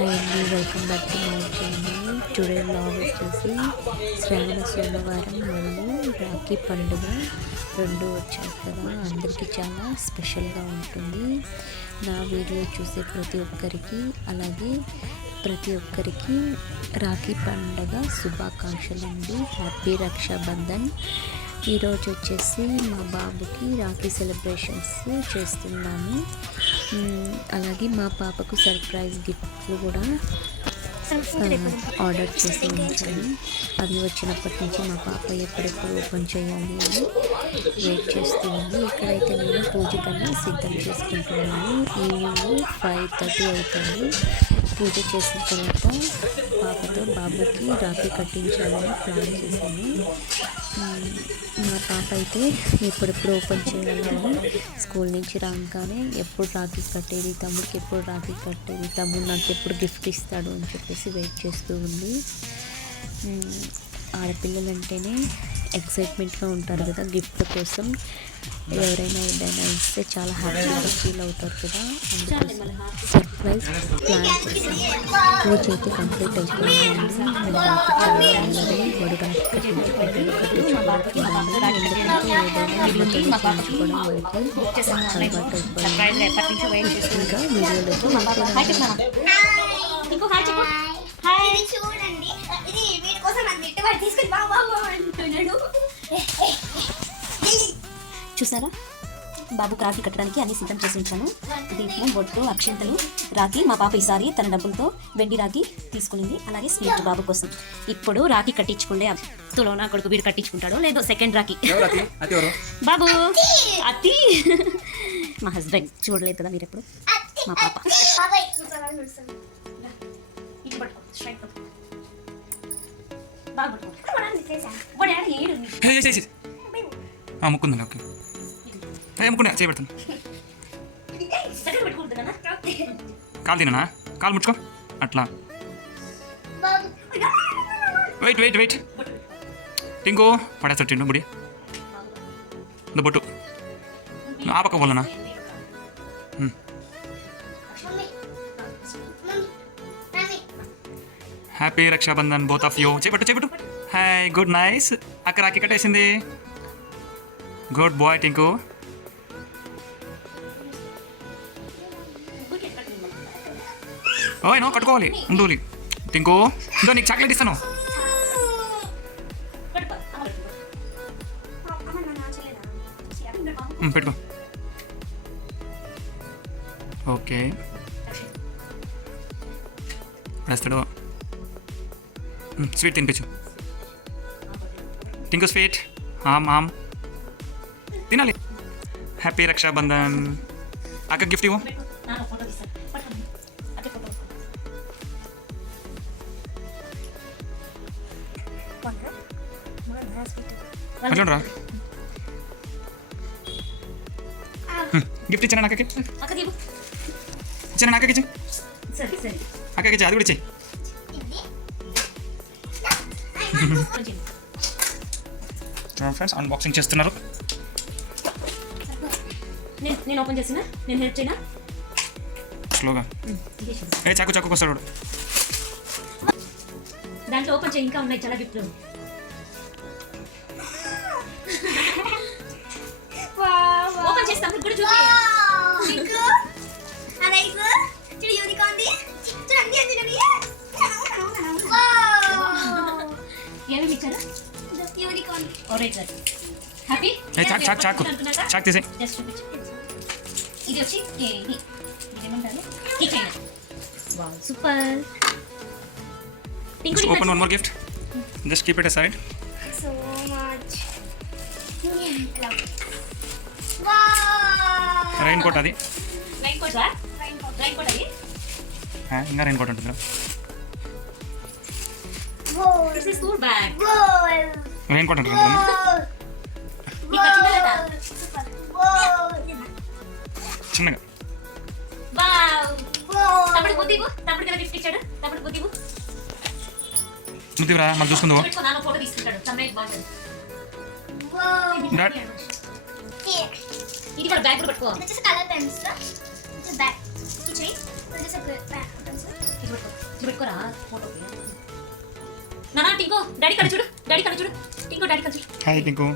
Hi అండి, welcome back to my channel. Today vlog వచ్చేసి శ్రావణ సోమవారం మరియు రాఖీ పండుగ రెండు వచ్చాయి కదా, అందరికీ చాలా స్పెషల్గా ఉంటుంది. నా వీడియో చూసే ప్రతి ఒక్కరికి, అలాగే ప్రతి ఒక్కరికి రాఖీ పండుగ శుభాకాంక్షలు అండి. హ్యాపీ రక్షాబంధన్. ఈరోజు వచ్చేసి మా బాబుకి రాఖీ సెలబ్రేషన్స్ చేస్తున్నాము. అలాగే మా పాపకు సర్ప్రైజ్ గిఫ్ట్లు కూడా ఆర్డర్ చేసి ఉంచాను. అవి వచ్చినప్పటి నుంచి మా పాప ఎప్పుడెప్పుడు ఓపెన్ చేయాలి అని వెయిట్ చేస్తుంది. ఇక్కడైతే నేను పూజ కన్నా సిద్ధం చేసుకుంటున్నాను. ఈవినింగ్ 5:30 అవుతుంది. పూజ చేసిన తర్వాత పాపతో బాబుకి రాఖీ కట్టించాలని ప్లాన్ చేశాను. మా పాప అయితే ఎప్పుడెప్పుడు ఓపెన్ చేయాలని స్కూల్ నుంచి రాగానే ఎప్పుడు రాఖీ కట్టేది, తమ్ముడికి ఎప్పుడు రాఖీ కట్టేది, తమ్ముడు నాకు ఎప్పుడు గిఫ్ట్ ఇస్తాడు అని చెప్పేసి వెయిట్ చేస్తూ ఉంది. ఆడపిల్లలంటేనే ఎక్సైట్మెంట్గా ఉంటారు కదా గిఫ్ట్ కోసం. ఎవరైనా ఏదైనా ఇస్తే చాలా హ్యాపీగా ఫీల్ అవుతారు కదా, అందుకోసం సర్ప్రైజ్ ప్లాన్ చేశాను. పూజ అయితే కంప్లీట్ అయిపోయిందండి. వాడు రాఖీ కట్టించుకుంటాడు, కట్టించుకోవడం ఎందుకంటే ఏదైనా చేయించుకోవడం వాడికి అలవాటు అయిపోయింది. ఇంకా వీడియోలోకి చూసారా, బాబు రాఖీ కట్టడానికి అన్ని సిద్ధం చేసి ఉంచాను. దీపం, బొట్టు, అక్షంతలు, రాఖీ. మా పాప ఈసారి తన డబ్బులతో వెండి రాఖీ తీసుకునింది. అలాగే స్వీట్ బాబు కోసం. ఇప్పుడు రాఖీ కట్టించుకుండే తులో నా కొడుకు వీడు కట్టించుకుంటాడో లేదో. సెకండ్ రాఖీ బాబు అతి మా హస్బెండ్. చూడలేదు కదా మీరు ఎప్పుడు మా పాప. ముక్కుందా? ఓకే, ముక్కున్నా చేయబెడతాను. కాలు తిననా? కాలు ముచ్చుకో అట్లా. వెయిట్ వెయిట్ వెయిట్ టింకు పడేస్తాడు టిండు బుడి బొట్టు ఆ పక్క పోలనా. Happy Raksha Bandhan both of you. చేపట్టు చేపట్టు. Hi, good, nice. అక్క రాఖీ కట్టేసింది. Good boy Tinku. ఓయ్ నో కట్టుకోవాలి, ఉండాలి. టింకు ఇంకో నీకు చాక్లెట్ ఇస్తాను. పెట్టుకో. ఓకే, వేస్తాడు. స్వీట్ తినిపించు టింకు. స్వీట్ ఆమ్ తినాలి. హ్యాపీ రక్షాబంధన్. అక్క గిఫ్ట్ ఇవ్వు. అట్లా గిఫ్ట్ ఇచ్చాను అక్కకి. ఇచ్చాను అక్కకి ఇచ్చి అక్కకి ఇచ్చి అది కూడా ఇచ్చేయి. ఫ్రెండ్స్ అన్బాక్సింగ్ చేస్తున్నారు. నేను ఓపెన్ చేసినా, నేను హెల్ప్ చేయనా? స్లోగా. ఏ చాకు చాకు వస్తాడు. దాంట్లో ఓపెన్ చేయి, ఇంకా ఉన్నాయి చాలా గిఫ్ట్లు. ఓపెన్ చేస్తాం కూడా చూపి. ఏమేమి ఇచ్చారు? హ్యాపీ. చాకు చాకు చాకు చాకు తీసే. ఇది వచ్చి super. Open one more gift. Just keep it aside. So much. Rain coat అది. Rain coat sir? Rain coat అది? ఇంకా rain coat ఉంటుంది. This is school bag. Rain coat ఉంటుంది. చిన్నగా. వావ్. తమ్ముడు బుద్ధిబు, తమ్ముడు కదా గిఫ్ట్ ఇచ్చాడు. తమ్ముడు బుద్ధిబు. చూద్దిరా మళ్ళీ చూసుకుందాం. నాన్న ఫోటో తీసుకుంటాడు. సమ్రైజ్ బాగుంటుంది. ఇది కూడా బ్యాగ్ కూడా పట్టుకో. ఇది వచ్చేసి colour pens. Bag keychain. This is a good pencil. పెట్టుకోరా ఫోటోకి నానా టింకో డాడీ కళ్ళు చూడు డాడీ కళ్ళు చూడు టింకో డాడీ కళ్ళు చూడు హాయ్ టింకు